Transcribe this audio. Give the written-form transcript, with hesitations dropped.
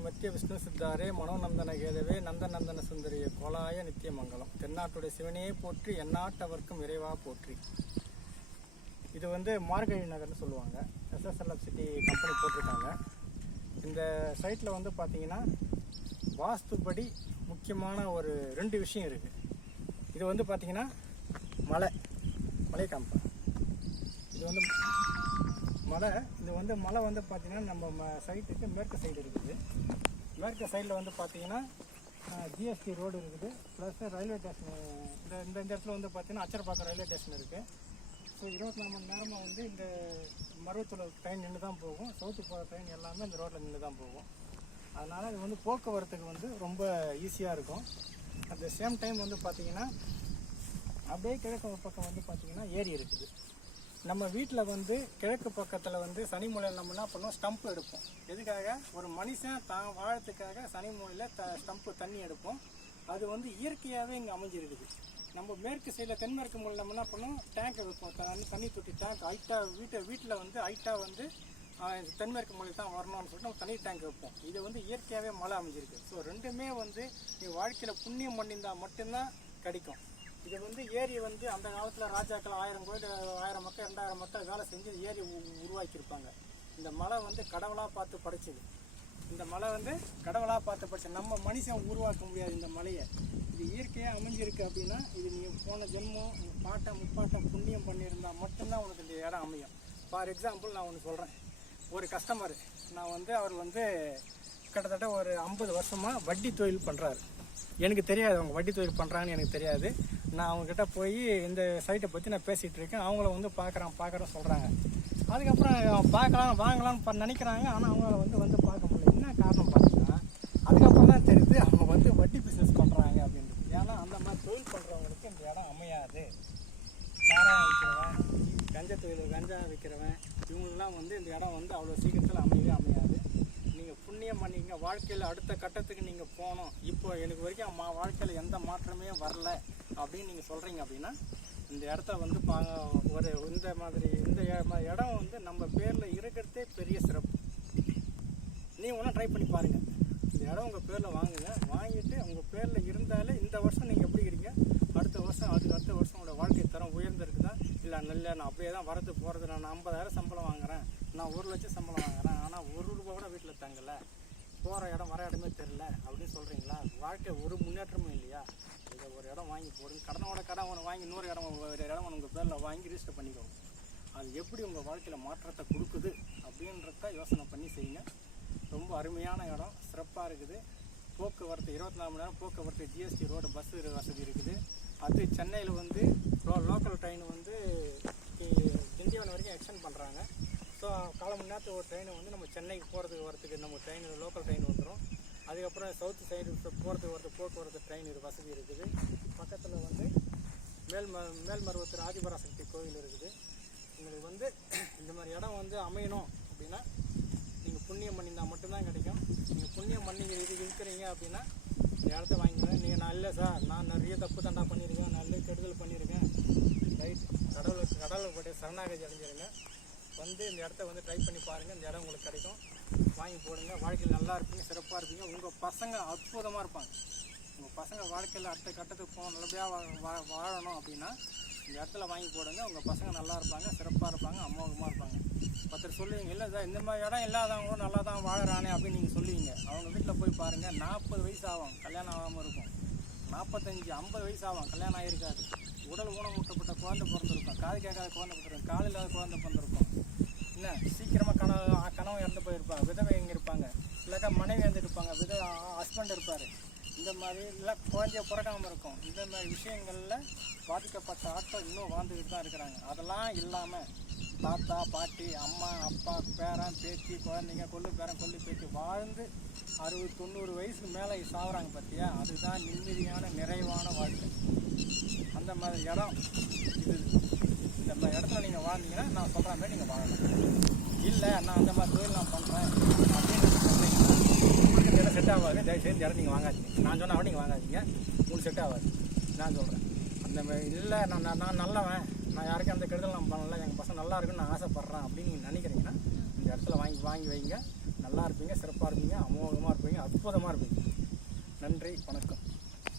மத்திய விஷ்ணு சித்தாரே மனோநந்தன கேதவே நந்தநந்தன சுந்தரிய கோலாய நித்தியமங்கலம். தென்னாட்டுடைய சிவனையே போற்றி எந்நாட்டவர்க்கும் இறைவா போற்றி. இது மார்கழி நகர்னு சொல்லுவாங்க. SSLF சிட்டி கம்பெனி போட்டிருக்காங்க. இந்த சைட்டில் பார்த்தீங்கன்னா வாஸ்துபடி முக்கியமான ஒரு 2 விஷயம் இருக்குது. இது பார்த்தீங்கன்னா மலை காம்பவுண்ட். இது மலை. இது மலை பார்த்தீங்கன்னா நம்ம சைட்டுக்கு மேற்கு சைடு இருக்குது. மேற்கு சைடில் பார்த்தீங்கன்னா GST ரோடு இருக்குது. Plus railway station. இந்த இடத்துல பார்த்தீங்கன்னா அச்சரப்பாக்கம் ரயில்வே ஸ்டேஷன் இருக்குது. ஸோ 24 மணி நேரமாக இந்த மருவத்தூர் ட்ரெயின் நின்று தான் போகும். சவுத்து போகிற ட்ரெயின் எல்லாமே இந்த ரோட்டில் நின்று தான் போகும். அதனால் இது போக்குவரத்துக்கு ரொம்ப ஈஸியாக இருக்கும். அட் த சேம் டைம் பார்த்தீங்கன்னா அப்படியே கிழக்கு பக்கம் பார்த்தீங்கன்னா ஏரி இருக்குது. நம்ம வீட்டில் கிழக்கு பக்கத்தில் சனி மூலையில் நம்ம என்ன பண்ணுவோம், ஸ்டம்ப் எடுப்போம். எதுக்காக? ஒரு மனுஷன் தான் வாழறதுக்காக சனி மூலையில் ஸ்டம்ப்பு தண்ணி எடுப்போம். அது இயற்கையாகவே இங்கே அமைஞ்சிருக்குது. நம்ம மேற்கு சைடில் தென்மேற்கு மூலையில் நம்ம என்ன பண்ணுவோம், டேங்கை வைப்போம். தண்ணி தொட்டி டேங்க் ஹைட்டாக வீட்டில் ஹைட்டாக தென்மேற்கு மூலையில் தான் வரணும்னு சொல்லிட்டு நம்ம தண்ணி டேங்க் வைப்போம். இது இயற்கையாகவே மழை அமைஞ்சிருக்கு. ஸோ ரெண்டுமே நீ வாழ்க்கையில் புண்ணியம் பண்ணியிருந்தால் மட்டும்தான் கிடைக்கும். இது ஏரி அந்த காலத்தில் ராஜாக்கள் 1000 கோயில் 1000 மக்கள் 2000 மக்கள் வேலை செஞ்சு ஏரி உருவாக்கியிருப்பாங்க. இந்த மலை கடவுளாக பார்த்து படைச்சது. இந்த மலை கடவுளாக பார்த்து படைச்சது. நம்ம மனுஷன் உருவாக்க முடியாது இந்த மலையை. இது இயற்கையாக அமைஞ்சிருக்கு அப்படின்னா இது நீ போன ஜென்மம் முப்பாட்டை புண்ணியம் பண்ணியிருந்தால் மட்டும்தான் உனக்கு இந்த இடம் அமையும். ஃபார் எக்ஸாம்பிள் நான் ஒன்று சொல்கிறேன். ஒரு கஸ்டமர் அவர் கிட்டத்தட்ட ஒரு 50 வருஷமாக வட்டி தொழில் பண்ணுறாரு. எனக்கு தெரியாது அவங்க வட்டி தொழில் பண்ணுறாங்கன்னு எனக்கு தெரியாது. நான் அவங்கக்கிட்ட போய் இந்த சைட்டை பற்றி நான் பேசிகிட்டு இருக்கேன். அவங்கள பார்க்குறேன் சொல்கிறாங்க. அதுக்கப்புறம் பார்க்கலாம் வாங்கலாம்னு நினைக்கிறாங்க. ஆனால் அவங்கள பார்க்க முடியல. என்ன காரணம் பார்த்தீங்கன்னா அதுக்கப்புறம் தான் தெரியுது அவங்க வட்டி பிஸ்னஸ் பண்ணுறாங்க அப்படின்றது. ஏன்னா அந்த மாதிரி தொழில் பண்ணுறவங்களுக்கு இந்த இடம் அமையாது. சாராயம் விற்கிறவன், கஞ்சா விற்கிறவன் இவங்களெலாம் இந்த இடம் அவ்வளோ சீக்கிரத்தில் அமையாது. நீங்கள் புண்ணியம் பண்ணிங்க வாழ்க்கையில் அடுத்த கட்டத்துக்கு நீங்கள் போகணும். இப்போ எனக்கு வரைக்கும் வாழ்க்கையில் எந்த மாற்றமே வரல அப்படின்னு நீங்கள் சொல்கிறீங்க அப்படின்னா இந்த இடத்த இந்த இடம் நம்ம பேரில் இருக்கிறதே பெரிய சிறப்பு. நீங்கள் ஒன்றா ட்ரை பண்ணி பாருங்கள். இந்த இடம் உங்கள் பேரில் வாங்குங்க. வாங்கிட்டு உங்கள் பேரில் இருந்தாலே இந்த வருஷம் நீங்கள் எப்படி இருக்கீங்க, அடுத்த வருஷம் அடுத்த வருஷம் உங்களோட வாழ்க்கை தரம் உயர்ந்திருக்குதா இல்லை நான் அப்படியே தான் வரது போகிறது. நான் 50,000 சம்பளம் வாங்குகிறேன், நான் 1 லட்சம் சம்பளம் வாங்குகிறேன், ஆனால் 1 ரூபா கூட வீட்டில் தங்கலை, போகிற இடம் வர இடமே தெரில அப்படின்னு சொல்கிறீங்களா? வாழ்க்கை ஒரு முன்னேற்றமும் இல்லையா? இதை ஒரு இடம் வாங்கி போடுங்க. கடன் ஒன்று வாங்கி இன்னொரு இடம் உங்கள் பேரில் வாங்கி ரிஜிஸ்டர் பண்ணிக்கோங்க. அது எப்படி உங்கள் வாழ்க்கையில் மாற்றத்தை கொடுக்குது அப்படின்றத யோசனை பண்ணி செய்யுங்க. ரொம்ப அருமையான இடம், சிறப்பாக இருக்குது. போக்குவரத்து 24 மணி நேரம் போக்குவரத்து. GST ரோடு பஸ் வசதி இருக்குது. அது சென்னையில் லோக்கல் ட்ரெயின் திண்டிவனம் வரைக்கும் எக்ஸ்டெண்ட் பண்ணுறாங்க. ஸோ 4 மணி நேரத்துக்கு ஒரு ட்ரெயின் நம்ம சென்னைக்கு போகிறதுக்கு வரத்துக்கு நம்ம ட்ரெயின் லோக்கல் ட்ரெயின் வந்துடும். அதுக்கப்புறம் சவுத்து சைடு போகிறதுக்கு போக்குவரத்து ட்ரெயின் வசதி இருக்குது. பக்கத்தில் மேல்மருவத்தூர் ஆதிபராசக்தி கோவில் இருக்குது. உங்களுக்கு இந்த மாதிரி இடம் அமையணும் அப்படின்னா நீங்கள் புண்ணியம் பண்ணியிருந்தால் மட்டும்தான் கிடைக்கும். நீங்கள் புண்ணியம் பண்ணி இருக்கிறீங்க அப்படின்னா இந்த இடத்த வாங்கிக்கிறேன். நீங்கள் நான் இல்லை சார், நான் நிறைய தப்பு தண்டா பண்ணியிருக்கேன், நிறைய கெடுதல் பண்ணியிருக்கேன், ரைட், கடவுளுக்கு பற்றி சரணாகதி அடைஞ்சிருங்க. இந்த இடத்த ட்ரை பண்ணி பாருங்கள். இந்த இடம் உங்களுக்கு கிடைக்கும். வாங்கி போடுங்க. வாழ்க்கையில் நல்லா இருப்பீங்க, சிறப்பாக இருப்பீங்க. உங்கள் பசங்க அற்புதமாக இருப்பாங்க. உங்கள் பசங்க வாழ்க்கையில் அடுத்த கட்டத்துக்கு போகணும், நல்லபடியாக வாழணும் அப்படின்னா இந்த இடத்துல வாங்கி போடுங்க. உங்கள் பசங்க நல்லா இருப்பாங்க, சிறப்பாக இருப்பாங்க, அமோகமாக இருப்பாங்க. ஒருத்தர் சொல்லுவீங்க, இல்லை சார் இந்த மாதிரி இடம் இல்லாதவங்க நல்லா தான் வாழறானே அப்படின்னு நீங்கள் சொல்லுவீங்க. அவங்க வீட்டில் போய் பாருங்கள், 40 வயசு ஆகும் கல்யாணம் ஆகாமல் இருக்கும், 45 50 வயசு ஆகும் கல்யாணம் ஆகிருக்காது, உடல் ஊனமுட்டப்பட்ட குழந்தை பிறந்திருக்கும், காது கேட்காத குழந்தை பிறந்திருக்கும், கால் இல்லாத குழந்தை பிறந்திருக்கும், இல்லை சீக்கிரமாக கனவு இறந்து போயிருப்பாங்க, விதவை எங்கே இருப்பாங்க, இல்லைக்கா மனைவி இறந்துருப்பாங்க, ஹஸ்பண்ட் இருப்பார். இந்த மாதிரி இல்லை குழந்தைய பிறக்காமல் இருக்கும். இந்த மாதிரி விஷயங்களில் பாதிக்கப்பட்ட ஆட்கள் இன்னும் வாழ்ந்துக்கிட்டு தான் இருக்கிறாங்க. அதெல்லாம் இல்லாமல் தாத்தா பாட்டி அம்மா அப்பா பேரன் பேத்தி குழந்தைங்க பேரன் பேத்தி வாழ்ந்து 60-90 வயசுக்கு மேலே சாகுறாங்க பார்த்தியா? அதுதான் நிம்மதியான நிறைவான வாழ்க்கை. அந்த மாதிரி இடம் இது. இந்த மாதிரி இடத்துல நீங்கள் வாழ்ந்தீங்கன்னா நான் சொல்கிற மாதிரி நீங்கள் வாழலாம். இல்லை நான் அந்த மாதிரி தொழில் நான் பண்ணுறேன் அப்படின்னு சொன்னீங்கன்னா உங்களுக்கு இந்த இடம் செட் ஆகாது. தயவுசெய்து இந்த இடம் நீங்கள் வாங்காதீங்க. நான் சொன்னால் நீங்கள் வாங்காதீங்க, உங்களுக்கு செட் ஆகாது. நான் சொல்கிறேன் அந்த மாதிரி இல்லை நான் நல்லவன், நான் யாருக்கும் அந்த கெடுதல் நான் பண்ணல, எங்கள் பசங்க நல்லா இருக்குன்னு நான் ஆசைப்பட்றேன் அப்படின்னு நீங்கள் நினைக்கிறீங்கன்னா இந்த இடத்துல வாங்கி வைங்க. நல்லா இருப்பீங்க, சிறப்பாக இருப்பீங்க, அமோகமாக இருப்பீங்க. அற்புதமாக இருப்பீங்க. நன்றி, வணக்கம்.